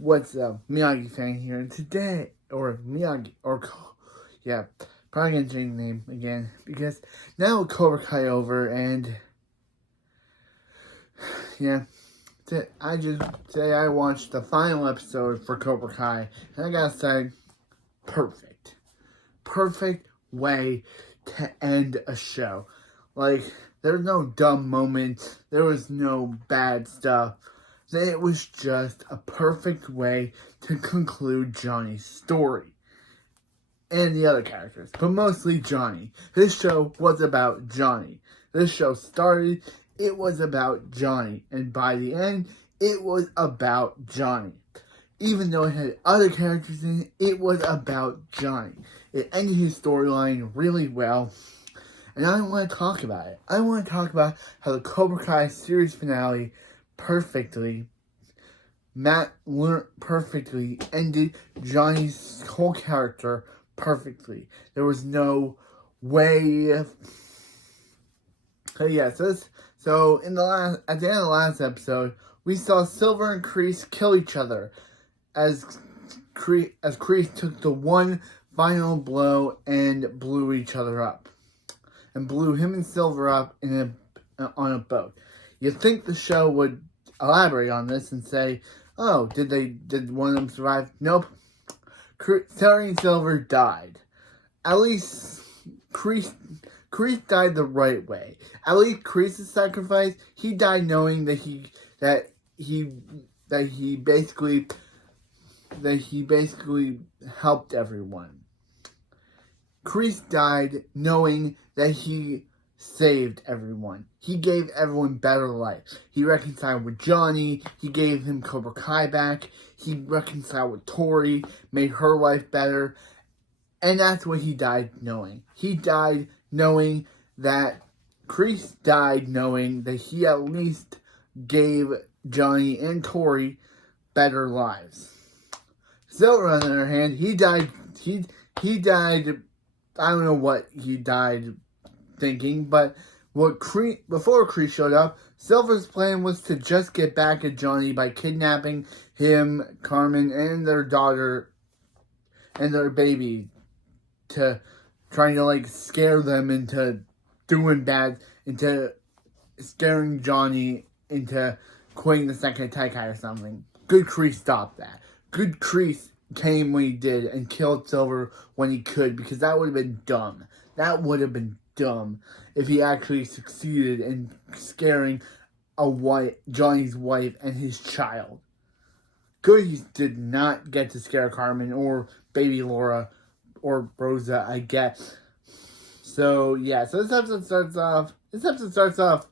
What's up, Miyagi fan here, and today, yeah, probably gonna change the name again, because now Cobra Kai over, and, yeah, today I watched the final episode for Cobra Kai, and I gotta say, perfect way to end a show. Like, there's no dumb moments, there was no bad stuff. It was just a perfect way to conclude Johnny's story. And the other characters, but mostly Johnny. This show was about Johnny. This show started, it was about Johnny. And by the end, it was about Johnny. Even though it had other characters in it, it was about Johnny. It ended his storyline really well. And I want to talk about it. I want to talk about how the Cobra Kai series finale perfectly ended Johnny's whole character perfectly. There was no way. So at the end of the last episode, we saw Silver and Kreese kill each other as Kreese took the one final blow and blew each other up. And blew him and Silver up on a boat. You'd think the show would elaborate on this and say, oh, did one of them survive? Nope. Terry and Silver died. At least Kreese died the right way. At least Kreese's sacrifice, he died knowing that he basically helped everyone. Kreese died knowing that he saved everyone. He gave everyone better life. He reconciled with Johnny. He gave him Cobra Kai back. He reconciled with Tori, made her life better. And that's what he died knowing. He died knowing that Kreese died knowing that he at least gave Johnny and Tori better lives. Silver, on the other hand, he died, I don't know what he died thinking, but before Kreese showed up, Silver's plan was to just get back at Johnny by kidnapping him, Carmen, and their daughter, and their baby, trying to scare them into doing bad, into scaring Johnny into quitting the second Taikai or something. Good Kreese stopped that. Good Kreese came when he did and killed Silver when he could, because that would have been dumb. That would have been dumb if he actually succeeded in scaring Johnny's wife and his child. Good he did not get to scare Carmen or baby Laura or Rosa, I guess. So this episode starts off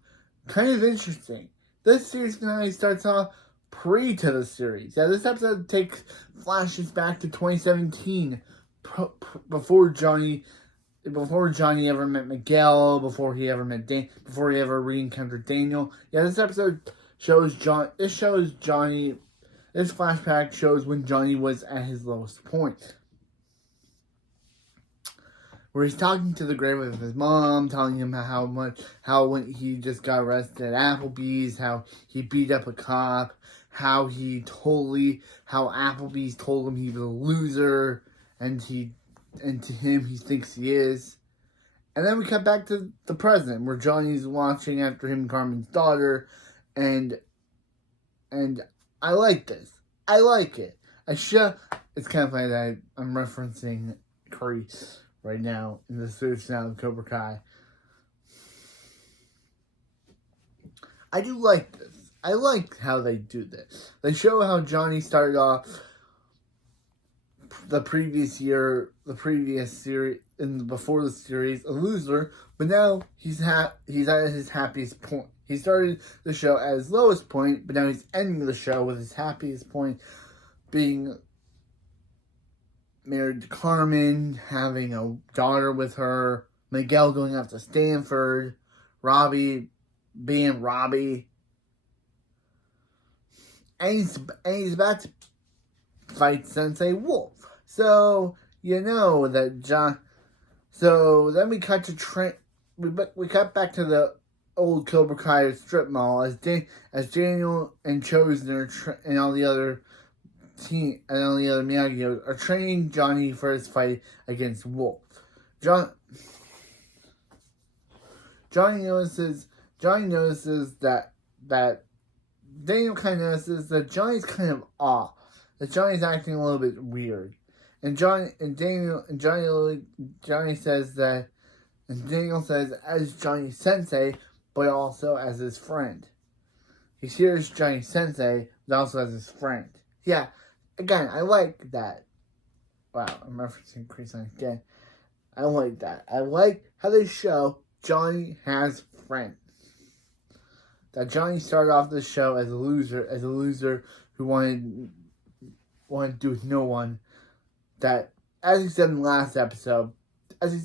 kind of interesting. This series finale starts off pre to the series. Yeah, this episode flashes back to 2017, before Johnny ever met Miguel, before he ever re-encountered Daniel. Yeah, this episode shows Johnny. This flashback shows when Johnny was at his lowest point, where he's talking to the grave of his mom, telling him how when he just got arrested at Applebee's, how he beat up a cop, how Applebee's told him he was a loser, and to him he thinks he is. And then we cut back to the present, where Johnny's watching after him and Carmen's daughter, and I like this. I like it. It's kind of funny that I'm referencing Kreese right now in the series now of Cobra Kai. I do like this. I like how they do this. They show how Johnny started off before the series, a loser, but now he's at his happiest point. He started the show at his lowest point, but now he's ending the show with his happiest point, being married to Carmen, having a daughter with her, Miguel going off to Stanford, Robbie being Robbie, and he's about to fight Sensei Wolf. So you know that So then we cut to we cut back to the old Cobra Kai strip mall as Daniel and Chosner and all the other team and all the other Miyagi are training Johnny for his fight against Wolf. Johnny notices that Daniel kind of notices that Johnny's kind of off. That Johnny's acting a little bit weird. And Johnny says that, and Daniel says as Johnny Sensei, but also as his friend. He hears Johnny Sensei, but also as his friend. Yeah, again, I like that. Wow, I'm referencing Chris again. I like that. I like how they show Johnny has friends. That Johnny started off the show as a loser who wanted to do with no one. That, as he said in the last episode, as he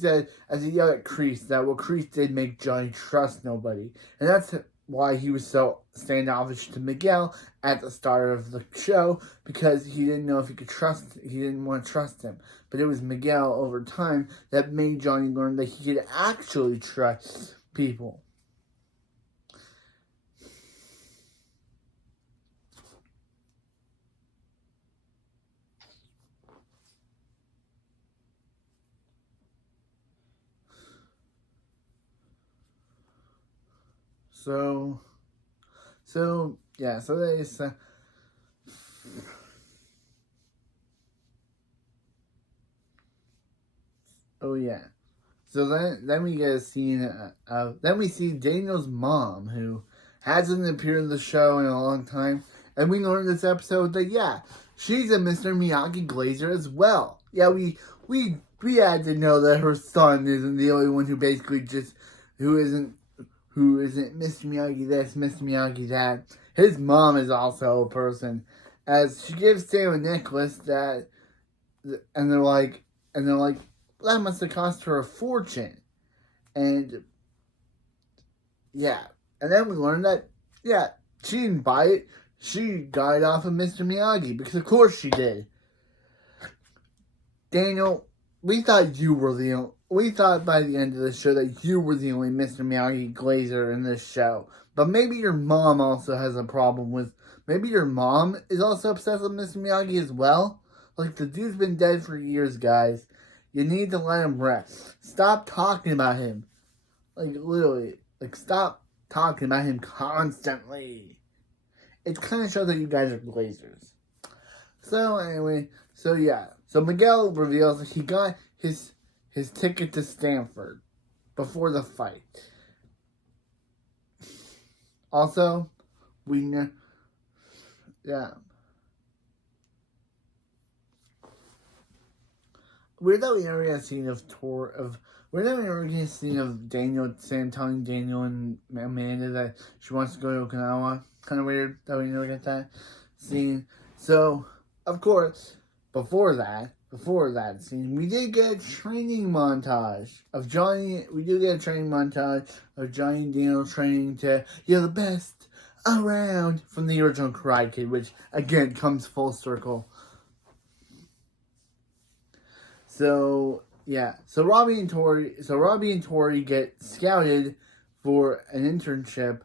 yelled at Kreese, that what Kreese did make Johnny trust nobody. And that's why he was so standoffish to Miguel at the start of the show, because he didn't know if he didn't want to trust him. But it was Miguel over time that made Johnny learn that he could actually trust people. So there's oh yeah. So then we get a scene then we see Daniel's mom, who hasn't appeared in the show in a long time, and we learned this episode that she's a Mr. Miyagi Glazer as well. Yeah, we had to know that her son isn't the only one who basically who isn't Mr. Miyagi this, Mr. Miyagi that. His mom is also a person, as she gives Sam a necklace and they're like, that must have cost her a fortune. And then we learned that, she didn't buy it. She got it off of Mr. Miyagi, because of course she did. Daniel, we thought by the end of the show that you were the only Mr. Miyagi Glazer in this show. But maybe your mom also has a problem with... Maybe your mom is also obsessed with Mr. Miyagi as well? Like, the dude's been dead for years, guys. You need to let him rest. Stop talking about him. Like, literally. Like, stop talking about him constantly. It kind of shows that you guys are Glazers. So, anyway. So, yeah. So, Miguel reveals that he got his ticket to Stanford before the fight. Also, we know, weird that we never get a scene of Sam telling Daniel and Amanda that she wants to go to Okinawa. Kind of weird that we never get that scene. So, of course, before that scene, we did get a training montage of Johnny. We do get a training montage of Johnny and Daniel training to you're the best around from the original Karate Kid, which again comes full circle. So Robbie and Tori get scouted for an internship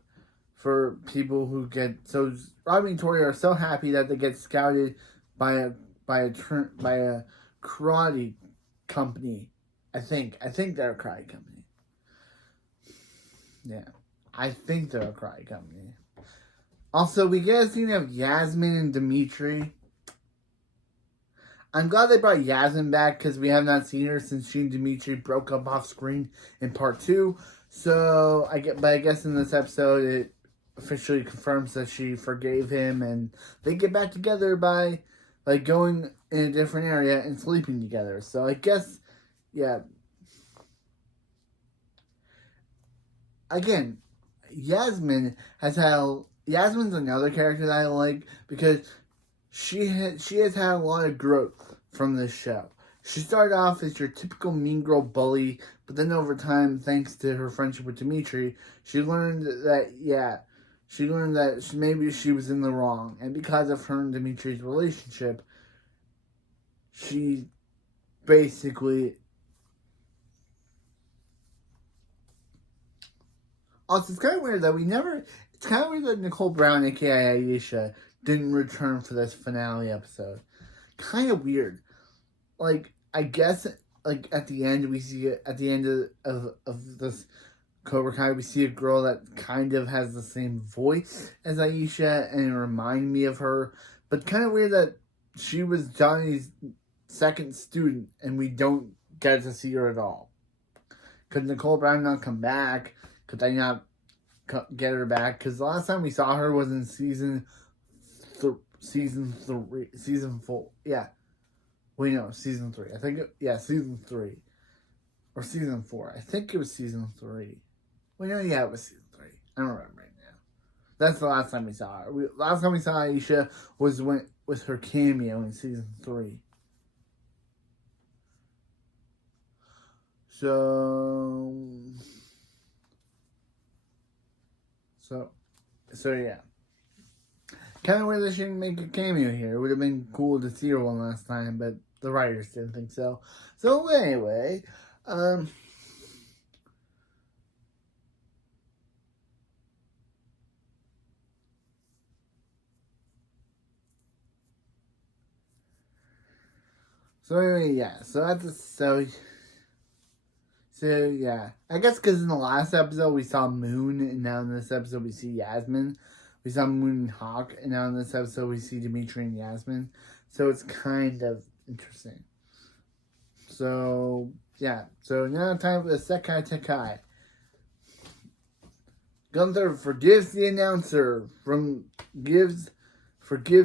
for people who get. So Robbie and Tori are so happy that they get scouted by a karate company. I think they're a karate company. Yeah, I think they're a karate company. Also, we get a scene of Yasmin and Dimitri. I'm glad they brought Yasmin back, because we have not seen her since she and Dimitri broke up off screen in part 2. So I guess in this episode it officially confirms that she forgave him, and they get back together by going in a different area and sleeping together. So I guess, again, Yasmin's another character that I like, because she has had a lot of growth from this show. She started off as your typical mean girl bully, but then over time, thanks to her friendship with Dimitri, she learned that maybe she was in the wrong. And because of her and Dimitri's relationship, she basically... Also, it's kind of weird that Nicole Brown, aka Aisha, didn't return for this finale episode. Kind of weird. Like, I guess, like, at the end, we see it, at the end of this Cobra Kai, we see a girl that kind of has the same voice as Aisha and remind me of her. But kind of weird that she was Johnny's second student and we don't get to see her at all. Could Nicole Brown not come back? Could they not get her back? Because the last time we saw her was in season 4. Yeah. Wait, no, season 3. I think, season 3. Or season 4. I think it was season 3. Well, no, yeah, it was season 3. I don't remember right now. That's the last time we saw her. Last time we saw Aisha was with her cameo in season 3. So yeah. Kind of weird they shouldn't make a cameo here. It would have been cool to see her one last time, but the writers didn't think so. So anyway, So yeah, I guess because in the last episode we saw Moon, and now in this episode we see Yasmin. We saw Moon and Hawk, and now in this episode we see Dimitri and Yasmin. So it's kind of interesting. So yeah, so now time for the Sekai Tekai. Gunther forgives the announcer forgives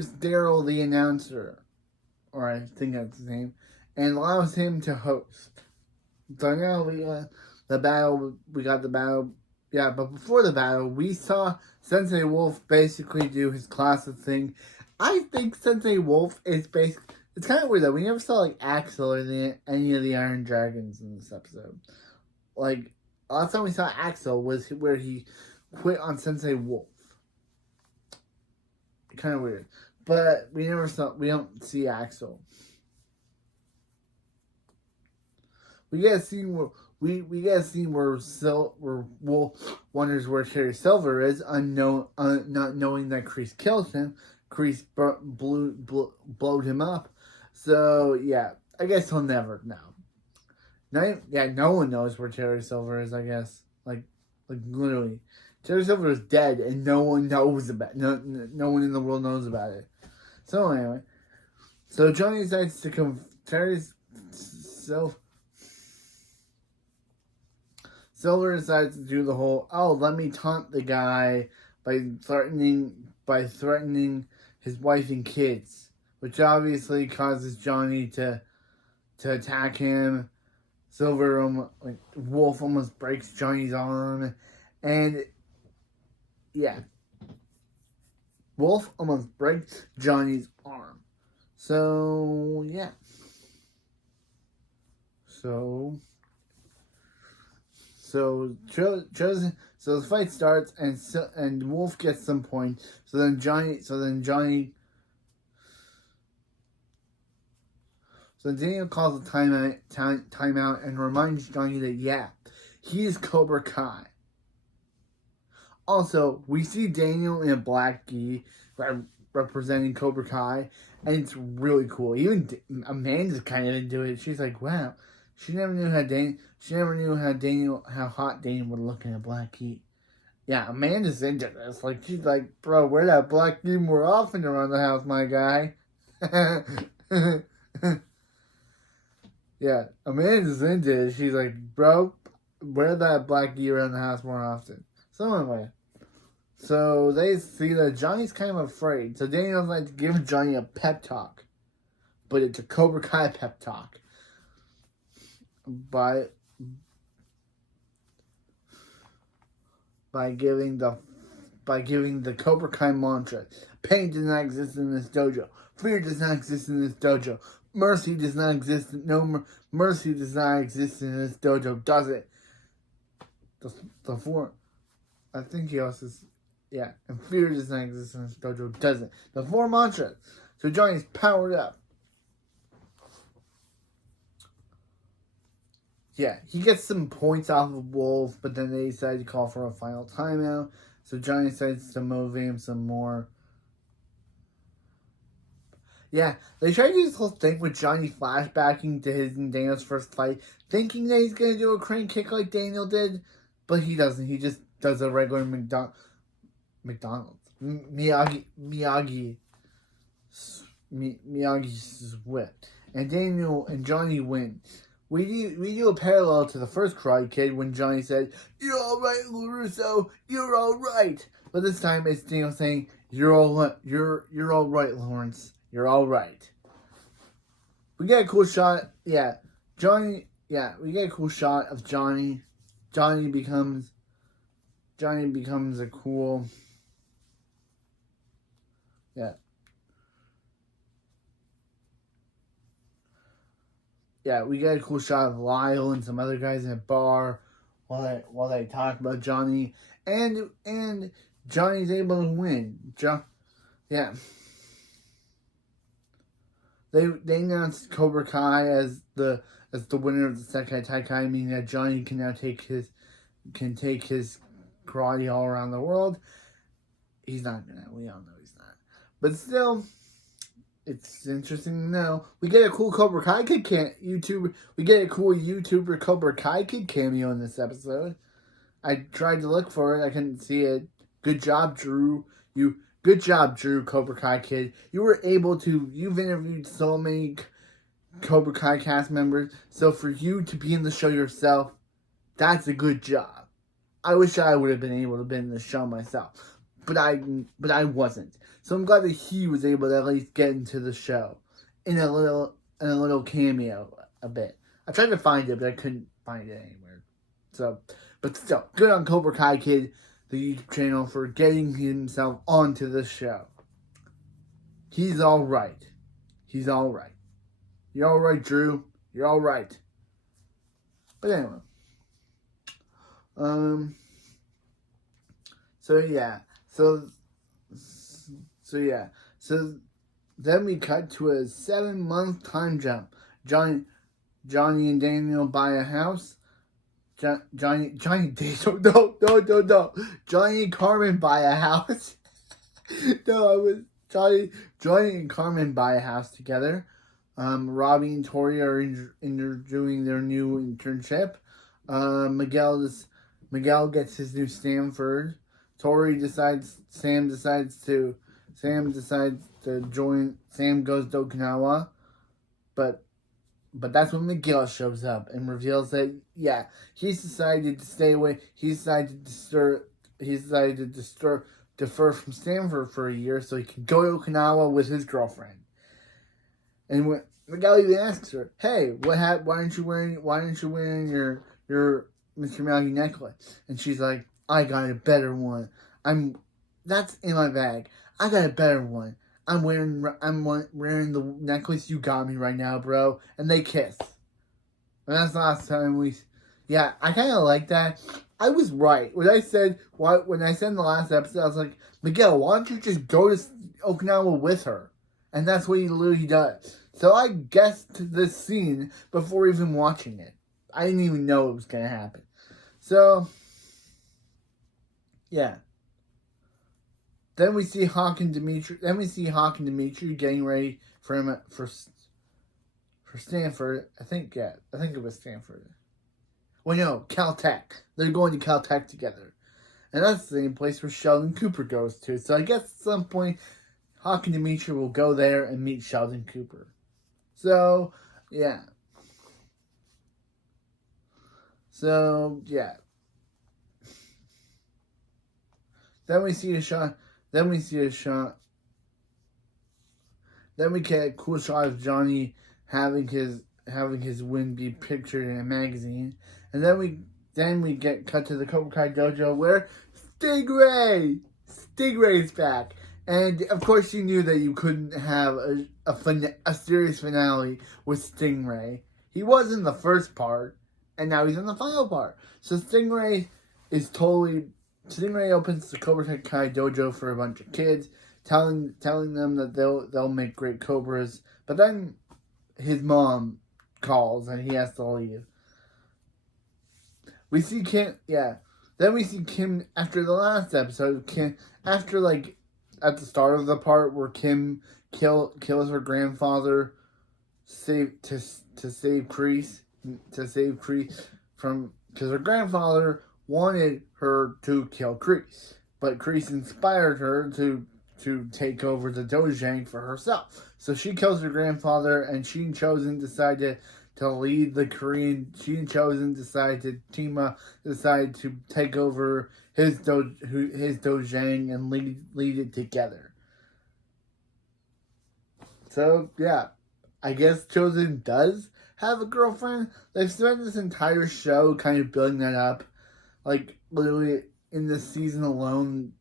Daryl the announcer, or I think that's his name, and allows him to host. So now we got the battle. Yeah, but before the battle, we saw Sensei Wolf basically do his classic thing. I think Sensei Wolf is basically... It's kind of weird, though. We never saw, like, Axel or any of the Iron Dragons in this episode. Like, last time we saw Axel was where he quit on Sensei Wolf. Kind of weird. But we don't see Axel. We get a scene where where Wolf wonders where Terry Silver is, not knowing that Kreese killed him. Kreese blowed him up. So yeah, I guess he'll never know. No one knows where Terry Silver is. I guess like literally, Terry Silver is dead, and no one knows about. No one in the world knows about it. So anyway, so Johnny decides to come. Silver decides to do the whole, let me taunt the guy by threatening his wife and kids, which obviously causes Johnny to attack him. Wolf almost breaks Johnny's arm, and yeah, Wolf almost breaks Johnny's arm. So yeah. So the fight starts, and Wolf gets some points. So then Daniel calls a timeout and reminds Johnny that he's Cobra Kai. Also, we see Daniel in a black gi representing Cobra Kai, and it's really cool. Even Amanda's kind of into it. She's like, wow. She never knew how hot Daniel would look in a black gi. Yeah, Amanda's into this. Like, she's like, bro, wear that black gi more often around the house, my guy. Yeah, Amanda's into it. She's like, bro, wear that black gi around the house more often. So anyway, so they see that Johnny's kind of afraid. So Daniel's like to give Johnny a pep talk, but it's a Cobra Kai pep talk. By giving the Cobra Kai mantra. Pain does not exist in this dojo. Fear does not exist in this dojo. Mercy does not exist. Mercy does not exist in this dojo, does it? The four. I think he also says, yeah. And fear does not exist in this dojo, does it? The 4 mantras. So Johnny's powered up. Yeah, he gets some points off of Wolf, but then they decide to call for a final timeout. So Johnny decides to motivate him some more. Yeah, they tried to do this whole thing with Johnny flashbacking to his and Daniel's first fight, thinking that he's gonna do a crane kick like Daniel did, but he doesn't. He just does a regular Miyagi's whip, and Daniel and Johnny win. We do a parallel to the first Karate Kid when Johnny said, "You're all right, LaRusso. You're all right." But this time it's Daniel saying, "You're all right, Lawrence. You're all right." We get a cool shot. Yeah, Johnny. Yeah, we get a cool shot of Johnny. Johnny becomes a cool. Yeah. Yeah, we get a cool shot of Lyle and some other guys in a bar while they talk about Johnny, and Johnny's able to win. Yeah. They announced Cobra Kai as the winner of the Sekai Taikai, meaning that Johnny can now take his karate all around the world. He's not gonna. We all know he's not. But still, it's interesting to know. We get a cool Cobra Kai Kid YouTuber. We get a cool YouTuber Cobra Kai Kid cameo in this episode. I tried to look for it. I couldn't see it. Good job, Drew. Good job, Drew, Cobra Kai Kid. You've interviewed so many Cobra Kai cast members, so for you to be in the show yourself, that's a good job. I wish I would have been able to be in the show myself, but I wasn't. So I'm glad that he was able to at least get into the show in a little cameo a bit. I tried to find it, but I couldn't find it anywhere. So, but still, good on Cobra Kai Kid, the YouTube channel, for getting himself onto the show. He's all right. He's all right. You're all right, Drew. You're all right. But anyway. So yeah. So then we cut to a 7-month time jump. Johnny and Daniel buy a house. Johnny and Carmen buy a house. Johnny and Carmen buy a house together. Robbie and Tori are doing their new internship. Miguel gets his new Stanford. Sam decides to join. Sam goes to Okinawa, but that's when Miguel shows up and reveals that he's decided to stay away. He's decided to defer from Stanford for a year so he can go to Okinawa with his girlfriend. And when Miguel even asks her, "Hey, what happened? Why aren't you wearing your Mr. Miyagi necklace?" And she's like, "I got a better one. That's in my bag. I got a better one. I'm wearing the necklace you got me right now, bro." And they kiss. And that's the last time I kind of like that. I was right when I said in the last episode, I was like, "Miguel, why don't you just go to Okinawa with her?" And that's what he literally does. So I guessed this scene before even watching it. I didn't even know it was going to happen. So, yeah. Then we see Hawk and Dimitri getting ready for Stanford. I think it was Stanford. Well, no, Caltech. They're going to Caltech together. And that's the same place where Sheldon Cooper goes to. So I guess at some point, Hawk and Dimitri will go there and meet Sheldon Cooper. So, yeah. Then we see a shot. Then we get a cool shot of Johnny having his win be pictured in a magazine. And then we get cut to the Cobra Kai dojo where Stingray's back. And of course you knew that you couldn't have a series finale with Stingray. He was in the first part, and now he's in the final part. So Stingray opens the Cobra Kai dojo for a bunch of kids, telling them that they'll make great cobras. But then his mom calls and he has to leave. We see Kim. Then we see Kim after the last episode. At the start of the part where Kim kills her grandfather, to save Kreese, from, because her grandfather wanted her to kill Kreese, but Kreese inspired her to take over the Dojang for herself. So she kills her grandfather, and she and Chosen decide to lead the Korean. She and Chosen decide to team up, decide to take over his Dojang and lead it together. So yeah, I guess Chosen does have a girlfriend. They've spent this entire show kind of building that up. Like, literally, in this season alone,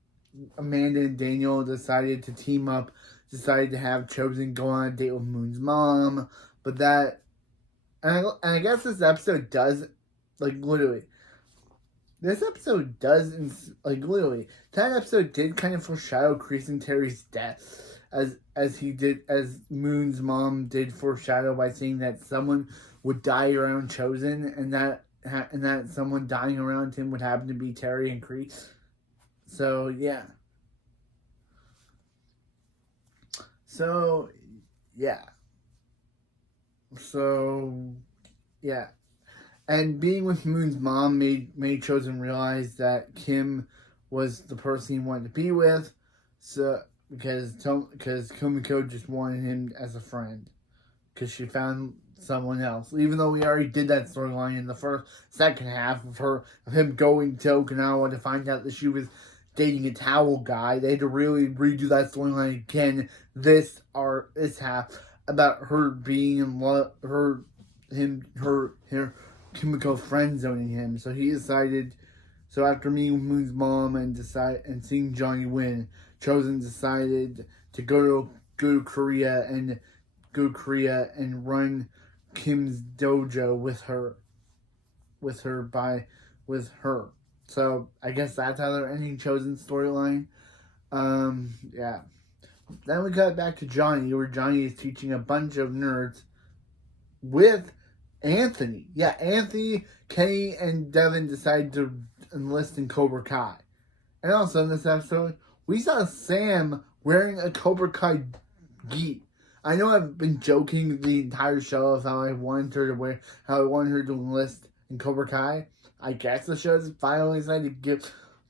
Amanda and Daniel decided to team up, decided to have Chosen go on a date with Moon's mom. But that, and I guess this episode does, like, literally, that episode did kind of foreshadow Kreese and Terry's death. As Moon's mom did foreshadow by saying that someone would die around Chosen, and that someone dying around him would happen to be Terry and Kreese. So yeah. So yeah. And being with Moon's mom made Chosen realize that Kim was the person he wanted to be with. So because Kumiko just wanted him as a friend, because she found someone else. Even though we already did that storyline in the second half of him going to Okinawa to find out that she was dating a towel guy. They had to really redo that storyline again. This half about her being in love, her Kimiko friend zoning him. So he decided. So after meeting with Moon's mom and seeing Johnny win, Chosen decided to go to Korea and run Kim's dojo with her. So I guess that's how they're ending Chosen's storyline. Yeah. Then we got back to Johnny, where Johnny is teaching a bunch of nerds with Anthony. Yeah, Anthony, Kenny, and Devin decided to enlist in Cobra Kai. And also in this episode, we saw Sam wearing a Cobra Kai gi. I know I've been joking the entire show of how I wanted her to enlist in Cobra Kai. I guess the show's finally decided to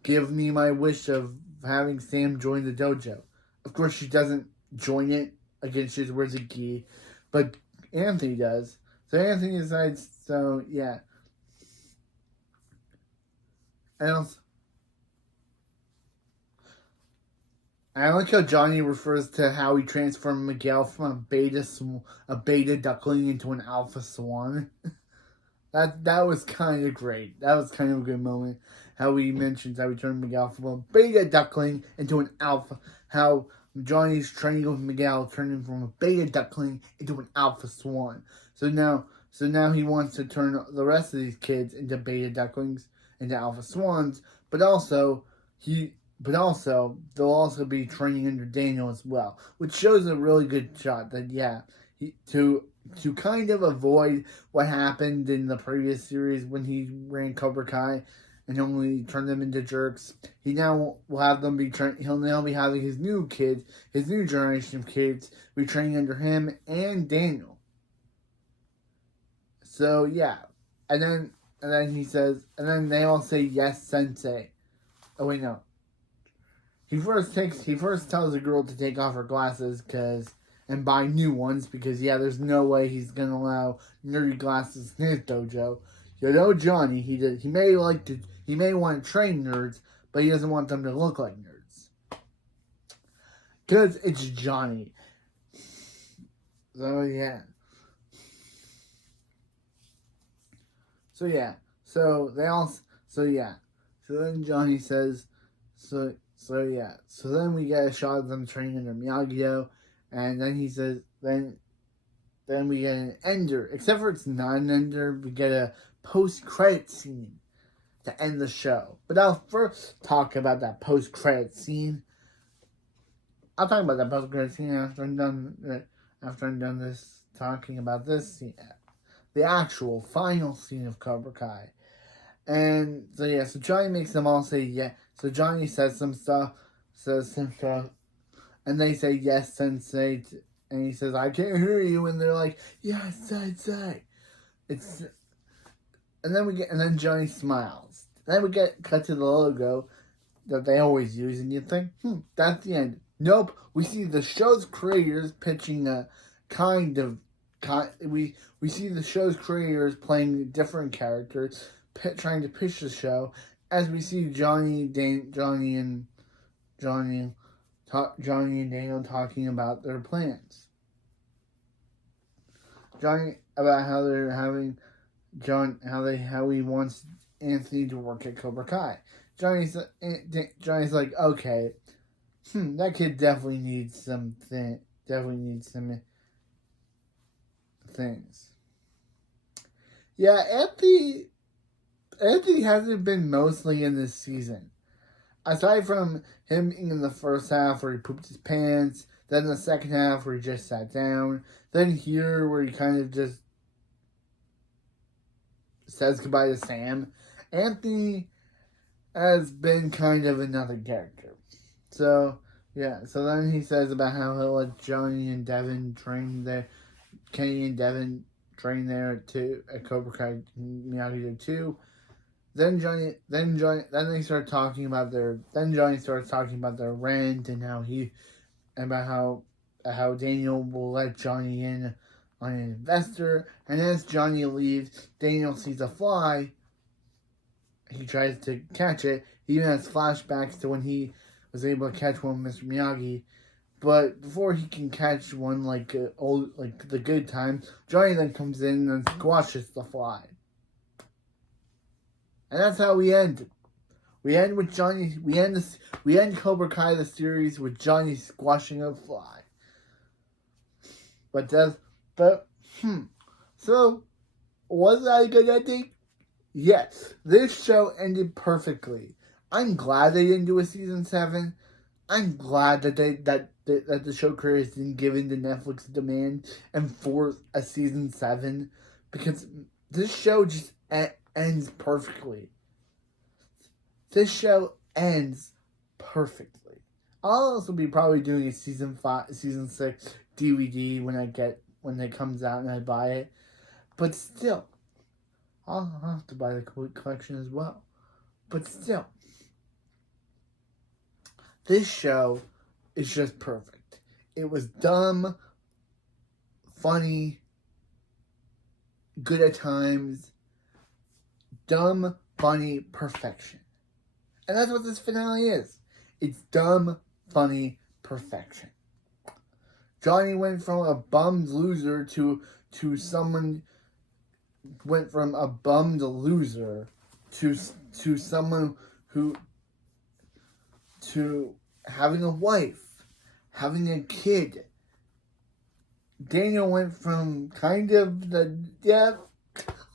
give me my wish of having Sam join the dojo. Of course, she doesn't join it. Again, she just wears a gi. But Anthony does. So Anthony decides, so yeah. And also, I like how Johnny refers to how he transformed Miguel from a beta duckling into an alpha swan. That was kind of great. That was kind of a good moment. How he mentions how he turned Miguel from a beta duckling into an alpha. How Johnny's training with Miguel turned him from a beta duckling into an alpha swan. So now he wants to turn the rest of these kids into beta ducklings, into alpha swans. But also they'll also be training under Daniel as well, which shows a really good shot that to kind of avoid what happened in the previous series when he ran Cobra Kai and only turned them into jerks. He now will have them be he'll now be having his new generation of kids be training under him and Daniel. So yeah, and then he says, and then they all say yes, sensei. Oh wait, no. He first tells the girl to take off her glasses and buy new ones because there's no way he's gonna allow nerdy glasses in his dojo. You know Johnny, he may want to train nerds, but he doesn't want them to look like nerds. Cause it's Johnny. So yeah. So yeah. So then Johnny says So yeah, so then we get a shot of them training under Miyagi-Do, and then he says, then we get an ender. Except for it's not an ender, we get a post-credit scene to end the show. But I'll first talk about that post-credit scene. I'll talk about that post-credit scene after I'm done this talking about this scene, the actual final scene of Cobra Kai. And so so Johnny makes them all say yeah. So Johnny says some stuff, And they say, yes, sensei. And he says, I can't hear you. And they're like, yes, sensei. It's, and then Johnny smiles. Then we get cut to the logo that they always use. And you think, that's the end. Nope. We see the show's creators pitching a we see the show's creators playing different characters, trying to pitch the show, as we see Johnny and Daniel talking about their plans. Johnny about how they're having how he wants Anthony to work at Cobra Kai. Johnny's like, okay, that kid definitely needs some things. Yeah, Anthony hasn't been mostly in this season. Aside from him in the first half where he pooped his pants, then the second half where he just sat down, then here where he kind of just says goodbye to Sam, Anthony has been kind of another character. So, yeah. So then he says about how he'll let Kenny and Devin train there too at Cobra Kai Miyagi too. Then Johnny starts talking about their rent and how Daniel will let Johnny in on an investor. And as Johnny leaves, Daniel sees a fly. He tries to catch it. He even has flashbacks to when he was able to catch one with Mr. Miyagi. But before he can catch one like the good time, Johnny then comes in and squashes the fly. And that's how we end. We end with Johnny. We end Cobra Kai the series with Johnny squashing a fly. So was that a good ending? Yes. This show ended perfectly. I'm glad they didn't do a season 7. I'm glad that the show creators didn't give in to Netflix demand and force a season 7, because this show just ends perfectly. This show ends perfectly. I'll also be probably doing a season 6 DVD when it comes out and I buy it. But still, I'll have to buy the collection as well. But still, this show is just perfect. It was dumb, funny, good at times, dumb, funny, perfection. And that's what this finale is. It's dumb, funny, perfection. Johnny went from a bummed loser to someone to having a wife, having a kid. Daniel went from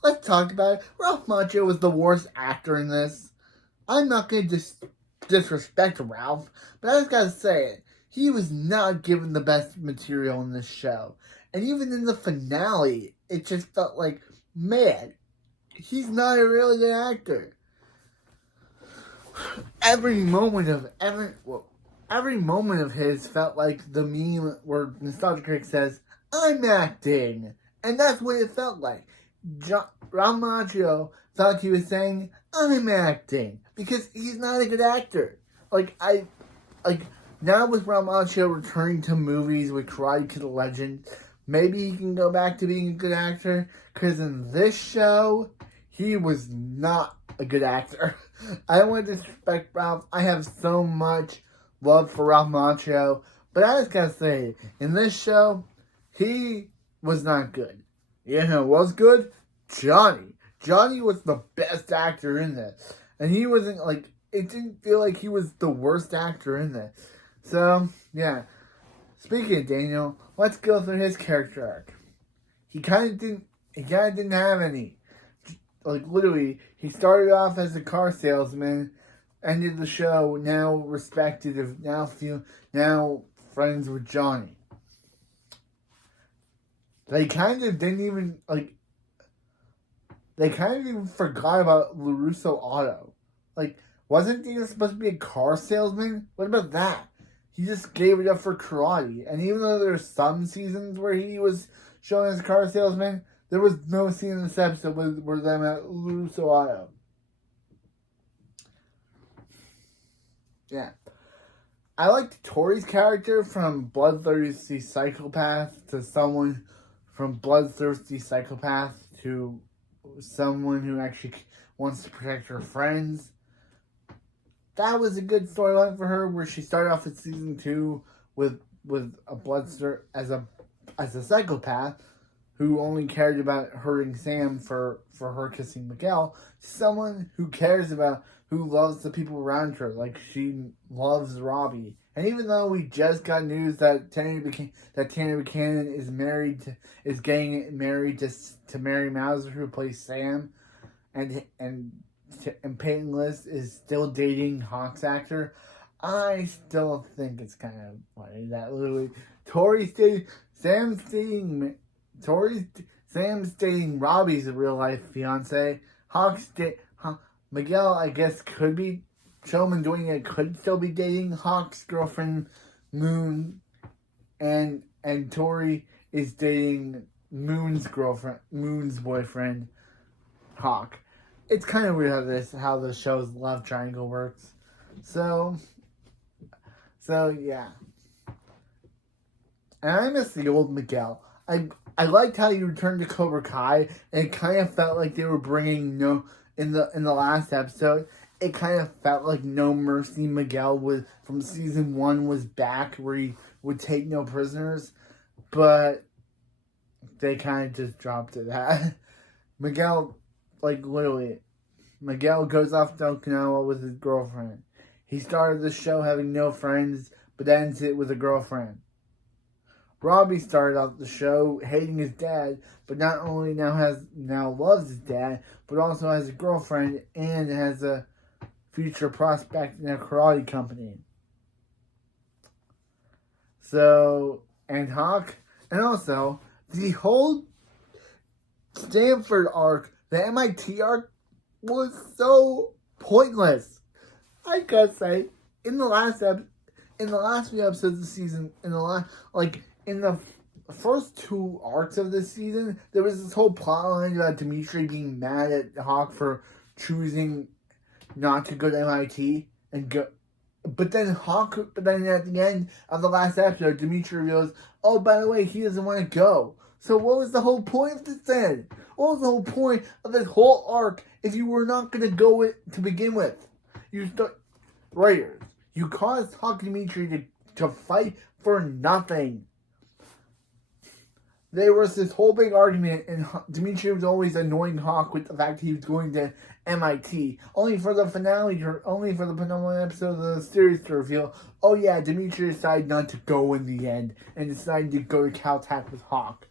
let's talk about it. Ralph Macchio was the worst actor in this. I'm not going to disrespect Ralph, but I just gotta say it. He was not given the best material in this show. And even in the finale, it just felt like, man, he's not a really good actor. Every moment of his felt like the meme where Nostalgia Critic says, I'm acting. And that's what it felt like. Ralph Macchio thought he was saying, I'm acting. Because he's not a good actor. Now with Ralph Macchio returning to movies with Karate Kid Legend, maybe he can go back to being a good actor. Because in this show, he was not a good actor. I don't want to disrespect Ralph. I have so much love for Ralph Macchio. But I just gotta say, in this show, he was not good. You know who was good? Johnny. Johnny was the best actor in this. And he wasn't it didn't feel like he was the worst actor in this. So, yeah. Speaking of Daniel, let's go through his character arc. He kind of didn't have any. Literally, he started off as a car salesman, ended the show now respected, now friends with Johnny. They kind of even forgot about LaRusso Auto. Wasn't he supposed to be a car salesman? What about that? he just gave it up for karate. And even though there's some seasons where he was shown as a car salesman, there was no scene in this episode where them at Luso Auto. Yeah. I liked Tori's character from bloodthirsty psychopath to someone from bloodthirsty psychopath to someone who actually wants to protect her friends. That was a good storyline for her, where she started off in season 2 with a bloodthirst as a psychopath who only cared about hurting Sam for her kissing Miguel. Someone who cares about, who loves the people around her, like she loves Robbie. And even though we just got news that Tanner Buchanan is getting married to Mary Mauser, who plays Sam, and Peyton List is still dating Hawk's actor, I still think it's kind of funny that literally Sam's dating Robbie's real life fiance. Miguel, I guess, could be Showman doing it, could still be dating Hawk's girlfriend Moon, and Tori is dating Moon's boyfriend Hawk. It's kind of weird how the show's love triangle works. So yeah. And I miss the old Miguel. I liked how he returned to Cobra Kai, and it kind of felt like they were bringing in the last episode. It kind of felt like No Mercy Miguel from season 1 was back, where he would take no prisoners, but they kind of just dropped it. Miguel, like literally, Miguel goes off to Okinawa with his girlfriend. He started the show having no friends, but ends it with a girlfriend. Robbie started out the show hating his dad, but not only now loves his dad, but also has a girlfriend and has a future prospect in a karate company. So, and Hawk, and also the whole Stanford arc, the MIT arc, was so pointless. I gotta say, in the last few episodes of the season, in the first 2 arcs of this season, there was this whole plotline about Dimitri being mad at Hawk for choosing not to go to MIT and go. But then at the end of the last episode, Dimitri reveals, oh, by the way, he doesn't want to go. So what was the whole point of this then? What was the whole point of this whole arc if you were not going to go to begin with? Writers, you caused Hawk and Dimitri to fight for nothing. There was this whole big argument, and Dimitri was always annoying Hawk with the fact that he was going to MIT. Only for the penultimate episode of the series to reveal, oh yeah, Dimitri decided not to go in the end, and decided to go to Caltech with Hawk.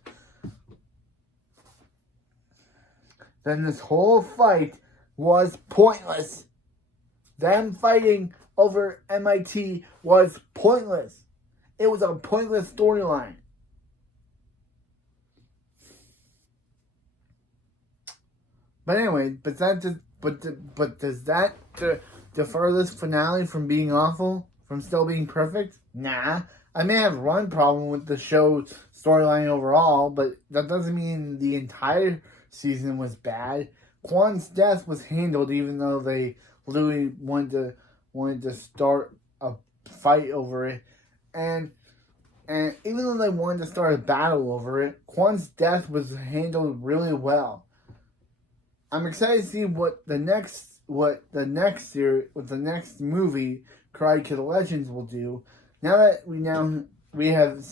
Then this whole fight was pointless. Them fighting over MIT was pointless. It was a pointless storyline. But anyway, does that defer this finale from being awful, from still being perfect? Nah. I may have one problem with the show's storyline overall, but that doesn't mean the entire season was bad. Kwan's death was handled, even though they literally wanted to start a fight over it, and even though they wanted to start a battle over it, Kwan's death was handled really well. I'm excited to see what the next movie, Karate Kid Legends, will do. Now that we have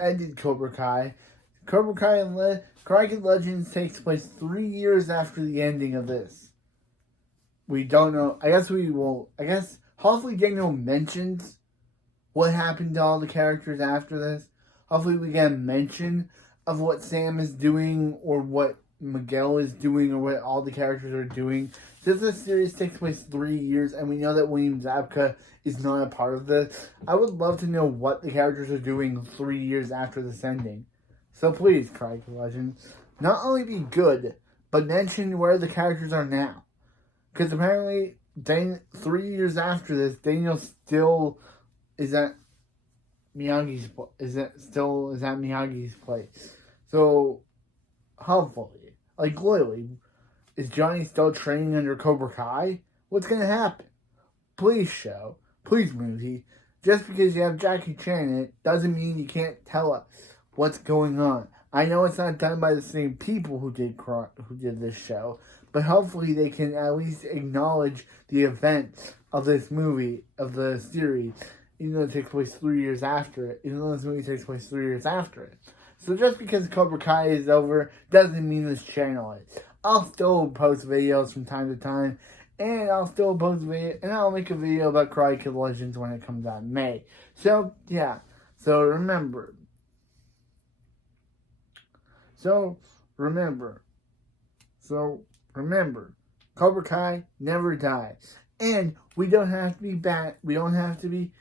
ended Cobra Kai. Karate Kid Legends takes place 3 years after the ending of this. We don't know. Hopefully Daniel mentions what happened to all the characters after this. Hopefully we get a mention of what Sam is doing, or what Miguel is doing, or what all the characters are doing. Since this series takes place 3 years, and we know that William Zabka is not a part of this, I would love to know what the characters are doing 3 years after this ending. So please, Karate Kid Legends, not only be good, but mention where the characters are now. Because apparently, 3 years after this, Daniel still is at Miyagi's is at Miyagi's place. So hopefully, like literally, is Johnny still training under Cobra Kai? What's gonna happen? Please show, please movie. Just because you have Jackie Chan in it doesn't mean you can't tell us what's going on. I know it's not done by the same people who did this show, but hopefully they can at least acknowledge the events of this movie, of the series, even though it takes place 3 years after it, even though this movie takes place 3 years after it. So just because Cobra Kai is over doesn't mean this channel is. I'll still post videos from time to time, and I'll still post video, and I'll make a video about Karate Kid Legends when it comes out in May. So, yeah. So remember, Cobra Kai never dies. And we don't have to be bad. We don't have to be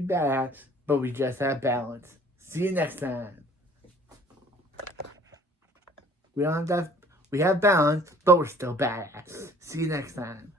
badass, but we just have balance. See you next time. We have balance, but we're still badass. See you next time.